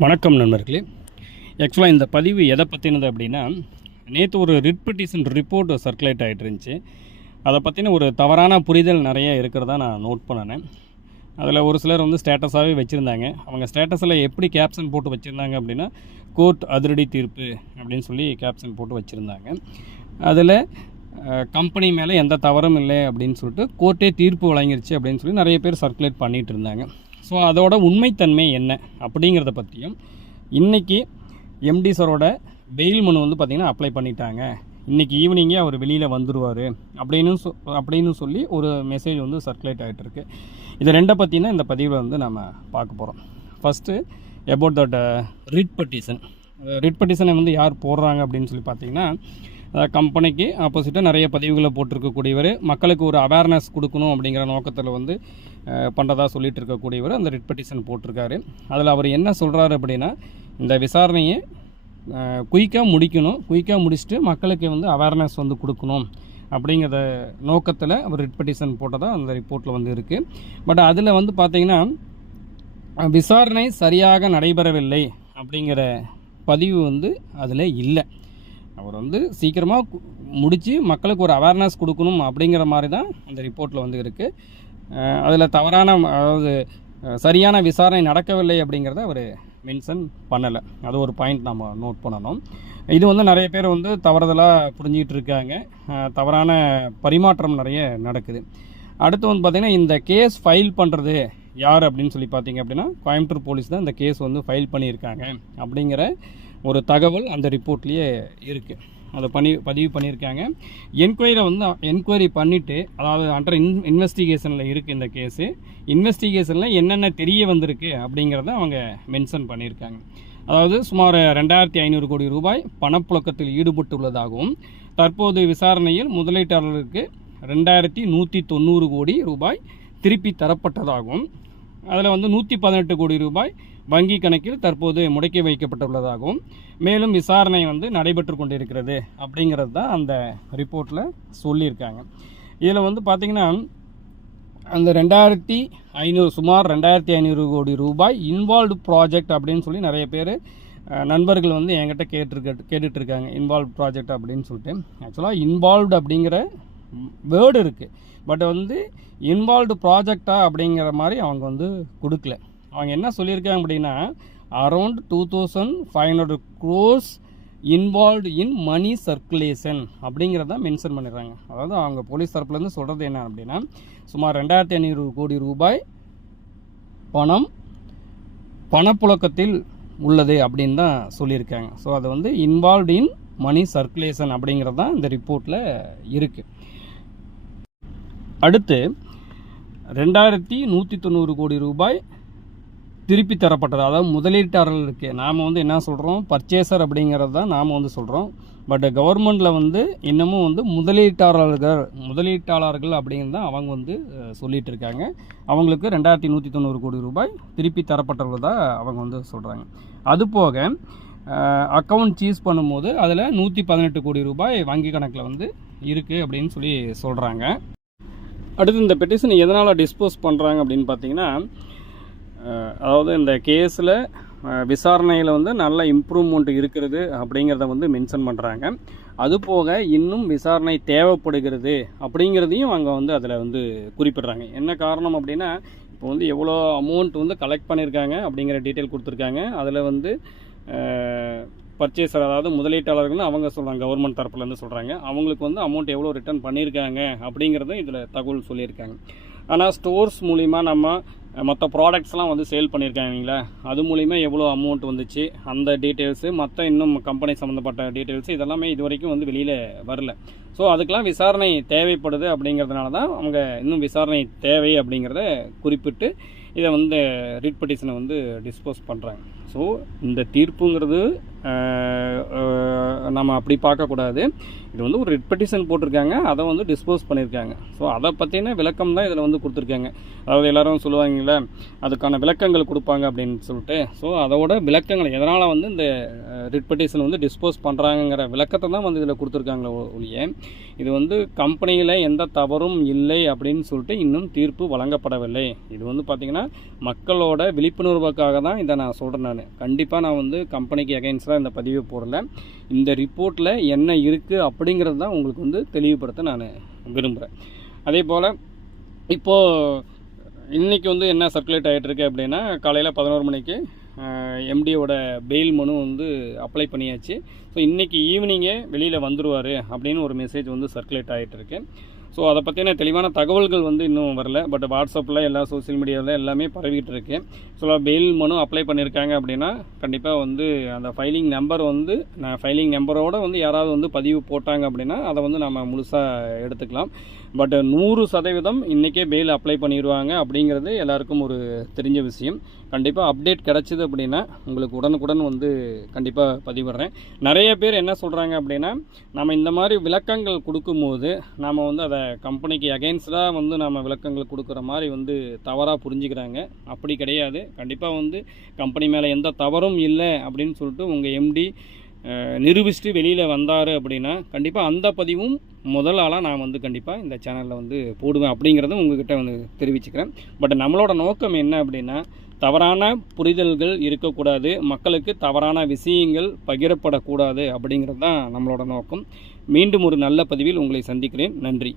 வணக்கம் நண்பர்களே. ஆக்சுவலாக இந்த பதிவு எதை பற்றினது அப்படின்னா நேற்று ஒரு ரிட் பெட்டிஷன் ரிப்போர்ட் சர்க்குலேட் ஆகிட்டு இருந்துச்சு. அதை பற்றின ஒரு தவறான புரிதல் நிறைய இருக்கிறதா நான் நோட் பண்ணினேன். அதில் ஒரு சிலர் வந்து ஸ்டேட்டஸாகவே வச்சுருந்தாங்க. அவங்க ஸ்டேட்டஸில் எப்படி கேப்ஷன் போட்டு வச்சுருந்தாங்க அப்படின்னா கோர்ட் அதிரடி தீர்ப்பு அப்படின்னு சொல்லி கேப்ஷன் போட்டு வச்சுருந்தாங்க. அதில் கம்பெனி மேலே எந்த தவறும் இல்லை அப்படின்னு சொல்லிட்டு கோர்ட்டே தீர்ப்பு வழங்கிருச்சு அப்படின்னு சொல்லி நிறைய பேர் சர்க்குலேட் பண்ணிகிட்டு இருந்தாங்க. ஸோ அதோட உண்மைத்தன்மை என்ன அப்படிங்கிறத பற்றியும் இன்றைக்கி எம்டி சாரோட பெயில் மனு வந்து பார்த்திங்கன்னா அப்ளை பண்ணிட்டாங்க. இன்றைக்கி ஈவினிங்கே அவர் வெளியில் வந்துடுவார் அப்படின்னு சொ அப்படின்னு சொல்லி ஒரு மெசேஜ் வந்து சர்க்குலேட் ஆகிட்டு இருக்கு. இது ரெண்டை பற்றினா இந்த பதிவில் வந்து நம்ம பார்க்க போகிறோம் first about that writ petition writ பெட்டிஷனை வந்து யார் போடுறாங்க அப்படின்னு சொல்லி பார்த்தீங்கன்னா கம்பெனிக்கு ஆப்போசிட்டாக நிறைய பதிவுகளை போட்டிருக்கக்கூடியவர். மக்களுக்கு ஒரு அவேர்னஸ் கொடுக்கணும் அப்படிங்கிற நோக்கத்தில் வந்து பண்ணுறதா சொல்லிட்டு இருக்கக்கூடியவர். அந்த ரிட் பெட்டிஷன் போட்டிருக்காரு. அதில் அவர் என்ன சொல்கிறாரு அப்படின்னா இந்த விசாரணையை குயிக்காக முடிக்கணும். குயிக்காக முடிச்சுட்டு மக்களுக்கு வந்து அவேர்னஸ் வந்து கொடுக்கணும் அப்படிங்கிற நோக்கத்தில் அவர் ரிட் பெட்டிஷன் போட்டதாக அந்த ரிப்போர்ட்டில் வந்து இருக்குது பட் அதில் வந்து பார்த்திங்கன்னா விசாரணை சரியாக நடைபெறவில்லை அப்படிங்கிற பதிவு வந்து அதில் இல்லை. அவர் வந்து சீக்கிரமாக முடித்து மக்களுக்கு ஒரு அவேர்னஸ் கொடுக்கணும் அப்படிங்கிற மாதிரி தான் அந்த ரிப்போர்ட்டில் வந்து இருக்குது அதில் தவறான அதாவது சரியான விசாரணை நடக்கவில்லை அப்படிங்கிறத அவர் மென்ஷன் பண்ணலை. அது ஒரு பாயிண்ட் நம்ம நோட் பண்ணணும். இது வந்து நிறைய பேர் வந்து தவறுதலாக புரிஞ்சிக்கிட்டு இருக்காங்க. தவறான பரிமாற்றம் நிறைய நடக்குது. அடுத்து வந்து பார்த்திங்கன்னா இந்த கேஸ் ஃபைல் பண்ணுறது யார் அப்படின்னு சொல்லி பார்த்தீங்க அப்படின்னா கோயம்புத்தூர் போலீஸ் தான் இந்த கேஸ் வந்து ஃபைல் பண்ணியிருக்காங்க அப்படிங்கிற ஒரு தகவல் அந்த ரிப்போர்ட்லேயே இருக்குது அதை பண்ணி பதிவு பண்ணியிருக்காங்க என்கொயரை வந்து என்கொயரி பண்ணிவிட்டு அதாவது அண்டர் இன் இன்வெஸ்டிகேஷனில் இருக்குது இந்த கேஸு. இன்வெஸ்டிகேஷனில் என்னென்ன தெரிய வந்திருக்கு அப்படிங்கிறத அவங்க மென்ஷன் பண்ணியிருக்காங்க அதாவது சுமார் ரெண்டாயிரத்தி ஐநூறு கோடி ரூபாய் பணப்புழக்கத்தில் ஈடுபட்டுள்ளதாகவும் தற்போது விசாரணையில் முதலீட்டாளருக்கு ரெண்டாயிரத்தி நூற்றி தொண்ணூறு கோடி ரூபாய் திருப்பி தரப்பட்டதாகவும் அதில் வந்து நூற்றி பதினெட்டு கோடி ரூபாய் வங்கி கணக்கில் தற்போது முடக்கி வைக்கப்பட்டுள்ளதாகவும் மேலும் விசாரணை வந்து நடைபெற்று கொண்டிருக்கிறது அப்படிங்கிறது தான் அந்த ரிப்போர்ட்டில் சொல்லியிருக்காங்க. இதில் வந்து பார்த்திங்கன்னா அந்த ரெண்டாயிரத்தி ஐநூறு சுமார் ரெண்டாயிரத்தி ஐநூறு கோடி ரூபாய் இன்வால்வ்டு ப்ராஜெக்ட் அப்படின்னு சொல்லி நிறைய பேர் நண்பர்கள் வந்து என்கிட்ட கேட்டிருக்க கேட்டுட்ருக்காங்க இன்வால்வ் ப்ராஜெக்ட் அப்படின்னு சொல்லிட்டு. ஆக்சுவலாக இன்வால்வ்டு அப்படிங்கிற வேர்டு இருக்குது பட் வந்து இன்வால்வ்டு ப்ராஜெக்டா அப்படிங்கிற மாதிரி அவங்க வந்து கொடுக்கல. அவங்க என்ன சொல்லியிருக்காங்க அப்படின்னா around two thousand five hundred crores involved in money circulation அப்படிங்கிறத மென்ஷன் பண்ணிடுறாங்க. அதாவது அவங்க போலீஸ் தரப்புலேருந்து சொல்கிறது என்ன அப்படின்னா சுமார் ரெண்டாயிரத்தி ஐநூறு கோடி ரூபாய் பணம் பணப்புழக்கத்தில் உள்ளது அப்படின்னு தான் சொல்லியிருக்காங்க. ஸோ அது வந்து இன்வால்வ்டு இன் மணி சர்க்குலேஷன் அப்படிங்கிறது தான் இந்த ரிப்போர்ட்டில் இருக்குது அடுத்து ரெண்டாயிரத்தி நூற்றி தொண்ணூறு கோடி ரூபாய் திருப்பி தரப்பட்டது. அதாவது முதலீட்டாளர்களுக்கு நாம் வந்து என்ன சொல்கிறோம் பர்ச்சேசர் அப்படிங்கிறது தான் நாம் வந்து சொல்கிறோம் பட் கவர்மெண்ட்டில் வந்து இன்னமும் வந்து முதலீட்டாளர்கள் முதலீட்டாளர்கள் அப்படிங்கிறது தான் அவங்க வந்து சொல்லிகிட்டு இருக்காங்க. அவங்களுக்கு ரெண்டாயிரத்தி நூற்றி தொண்ணூறு கோடி ரூபாய் திருப்பி தரப்பட்டுள்ளதாக அவங்க வந்து சொல்கிறாங்க அதுபோக அக்கௌண்ட் சீஸ் பண்ணும்போது அதில் நூற்றி பதினெட்டு கோடி ரூபாய் வங்கி கணக்கில் வந்து இருக்குது அப்படின்னு சொல்லி சொல்கிறாங்க அடுத்து இந்த பெட்டிஷன் எதனால் டிஸ்போஸ் பண்ணுறாங்க அப்படின்னு பார்த்தீங்கன்னா அதாவது இந்த கேஸில் விசாரணையில் வந்து நல்ல இம்ப்ரூவ்மெண்ட் இருக்கிறது அப்படிங்கிறத வந்து மென்ஷன் பண்ணுறாங்க அதுபோக இன்னும் விசாரணை தேவைப்படுகிறது அப்படிங்கிறதையும் அங்கே வந்து அதில் வந்து குறிப்பிடுறாங்க. என்ன காரணம் அப்படின்னா இப்போ வந்து எவ்வளோ அமௌண்ட் வந்து கலெக்ட் பண்ணியிருக்காங்க அப்படிங்கிற டீட்டெயில் கொடுத்துருக்காங்க. அதில் வந்து பர்ச்சேசர் அதாவது முதலீட்டாளர்கள்னு அவங்க சொல்கிறாங்க கவர்மெண்ட் தரப்புலேருந்து சொல்கிறாங்க அவங்களுக்கு வந்து அமௌண்ட் எவ்வளோ ரிட்டர்ன் பண்ணியிருக்காங்க அப்படிங்கிறதும் இதில் தகவல் சொல்லியிருக்காங்க. ஆனால் ஸ்டோர்ஸ் மூலிமா நம்ம மற்ற ப்ராடக்ட்ஸ்லாம் வந்து சேல் பண்ணியிருக்காங்களா அது மூலிமா எவ்வளோ அமௌண்ட் வந்துச்சு அந்த டீட்டெயில்ஸு மற்ற இன்னும் கம்பெனி சம்மந்தப்பட்ட டீட்டெயில்ஸ் இதெல்லாமே இது வரைக்கும் வந்து வெளியில் வரல. ஸோ அதுக்கெலாம் விசாரணை தேவைப்படுது அப்படிங்கிறதுனால தான் அவங்க இன்னும் விசாரணை தேவை அப்படிங்கிறத குறிப்பிட்டு இதை வந்து ரிட் பெட்டிஷனை வந்து டிஸ்போஸ் பண்ணுறாங்க ஸோ இந்த தீர்ப்புங்கிறது நம்ம அப்படி பார்க்கக்கூடாது இது வந்து ஒரு ரிட் பெட்டிஷன் போட்டிருக்காங்க. அதை வந்து டிஸ்போஸ் பண்ணியிருக்காங்க. ஸோ அதை பற்றின விளக்கம் தான் இதில் வந்து கொடுத்துருக்காங்க. அதாவது எல்லோரும் சொல்லுவாங்கல்ல அதுக்கான விளக்கங்கள் கொடுப்பாங்க அப்படின்னு சொல்லிட்டு. ஸோ அதோட விளக்கங்கள் எதனால் வந்து இந்த ரிட் பெட்டிஷன் வந்து டிஸ்போஸ் பண்ணுறாங்கங்கிற விளக்கத்தை தான் வந்து இதில் கொடுத்துருக்காங்களே ஒழிய இது வந்து கம்பெனியில் எந்த தவறும் இல்லை அப்படின்னு சொல்லிட்டு இன்னும் தீர்ப்பு வழங்கப்படவில்லை. இது வந்து பார்த்திங்கன்னா மக்களோட விழிப்புணர்வுக்காக தான் இதை நான் சொல்கிறேன் நான். கண்டிப்பாக நான் வந்து கம்பெனிக்கு அகைன்ஸ்டாக இந்த பதிவை போடல. இந்த ரிப்போர்ட்டில் என்ன இருக்குது அப்படிங்கிறது தான் உங்களுக்கு வந்து தெளிவுபடுத்த நான் விரும்புகிறேன் அதே போல் இப்போது இன்றைக்கி வந்து என்ன சர்க்குலேட் ஆகிட்டுருக்கு அப்படின்னா காலையில் பதினோரு மணிக்கு எம்டியோட பெயில் மனு வந்து அப்ளை பண்ணியாச்சு. ஸோ இன்றைக்கி ஈவினிங்கே வெளியில் வந்துடுவார் அப்படின்னு ஒரு மெசேஜ் வந்து சர்க்குலேட் ஆகிட்டுருக்கு ஸோ அதை பற்றின தெளிவான தகவல்கள் வந்து இன்னும் வரல. பட் வாட்ஸ்அப்பில் எல்லா சோஷியல் மீடியாவில் எல்லாமே பரவிக்கிட்டு இருக்கு. ஸோ பெயில் மனு அப்ளை பண்ணியிருக்காங்க அப்படின்னா கண்டிப்பாக வந்து அந்த ஃபைலிங் நம்பர் வந்து நான் ஃபைலிங் நம்பரோடு வந்து யாராவது வந்து பதிவு போட்டாங்க அப்படின்னா அதை வந்து நம்ம முழுசாக எடுத்துக்கலாம். பட் நூறு சதவீதம் இன்றைக்கே பெயில் அப்ளை பண்ணிடுவாங்க அப்படிங்கிறது எல்லாருக்கும் ஒரு தெரிஞ்ச விஷயம். கண்டிப்பாக அப்டேட் கிடச்சிது அப்படின்னா உங்களுக்கு உடனுக்குடன் வந்து கண்டிப்பாக பதிவிடுறேன் நிறைய பேர் என்ன சொல்கிறாங்க அப்படின்னா நம்ம இந்த மாதிரி விளக்கங்கள் கொடுக்கும்போது நாம் வந்து அதை கம்பெனிக்கு அகெயின்ஸ்டாக வந்து நம்ம விளக்கங்கள் கொடுக்குற மாதிரி வந்து தவறாக புரிஞ்சுக்கிறாங்க. அப்படி கிடையாது. கண்டிப்பாக வந்து கம்பெனி மேலே எந்த தவறும் இல்லை அப்படின்னு சொல்லிட்டு உங்கள் எம்டி நிரூபிச்சுட்டு வெளியில் வந்தார் அப்படின்னா கண்டிப்பாக அந்த பதிவும் முதல் ஆளாக நான் வந்து கண்டிப்பாக இந்த சேனலில் வந்து போடுவேன் அப்படிங்கிறதும் உங்ககிட்ட வந்து தெரிவிச்சுக்கிறேன். பட் நம்மளோட நோக்கம் என்ன அப்படின்னா தவறான புரிதல்கள் இருக்கக்கூடாது. மக்களுக்கு தவறான விஷயங்கள் பகிரப்படக்கூடாது அப்படிங்கிறது தான் நம்மளோட நோக்கம். மீண்டும் ஒரு நல்ல பதிவில் உங்களை சந்திக்கிறேன். நன்றி.